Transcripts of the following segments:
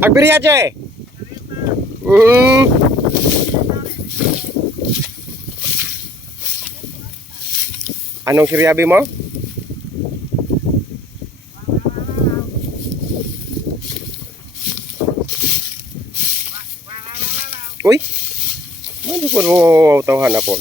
Agbiriache. Mm. Anong siryabi mo? Uy. Ano po mo tawhan na po?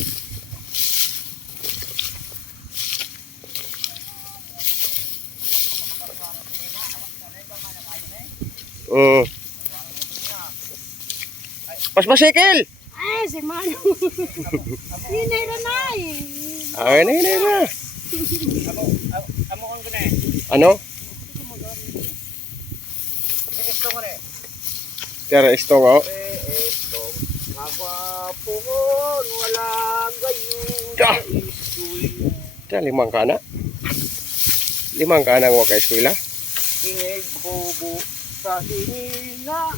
Pas pasikil. Ay, si Mano. Hinay na na eh. Ay, na. Amo kong guna eh. Ano? Ito ko rin. Tara istong oh. Ito. Magwapon. Wala gayon. Tara limang ka na. Limang ka na nga ka eskwela. Ingig bubo sa hihina.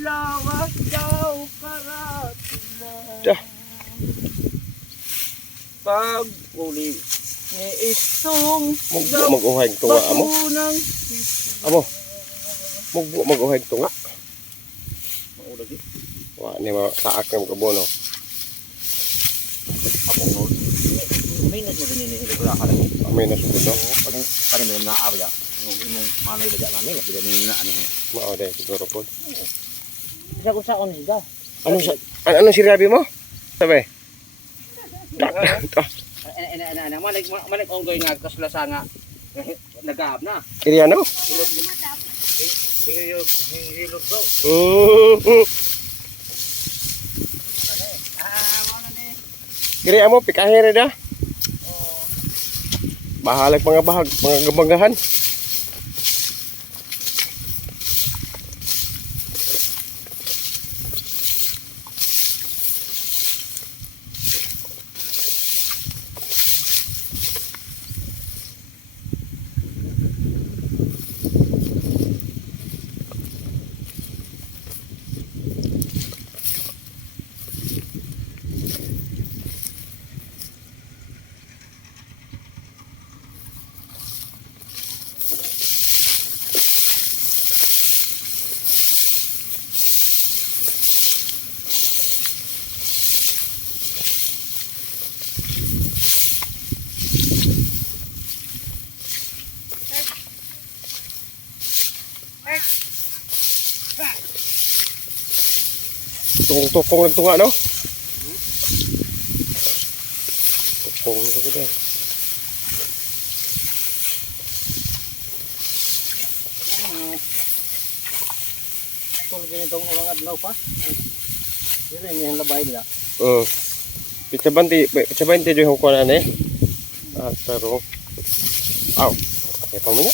Lawas daw karatula. Dah. Pag uli ni istong Mag-uhag tunga amo. bakunang Amo. Mag-uhag tunga. maulag eh. Wa ni saak ng kabono. Amo no. May na din ni ko la kala. Amay na sugod no. Parang may na abya. Imong manay daga namin na pila ni na ani. Mao day siguro po. Isa ko sa on siya. Ano siryabi mo? Sabi. Manig onggoy nga kaslasa nga nagaab na. Kiri ano? Hilog daw. Kiri amo pikahire da. Bahalag mga gabagahan. Tukong nagtunga no? Tukong na kasi Tulog ganitong orang adlaw pa. Dire may labay dila. Picabanti yung kuha na eh. Taro. Aw. Okay pa mo na.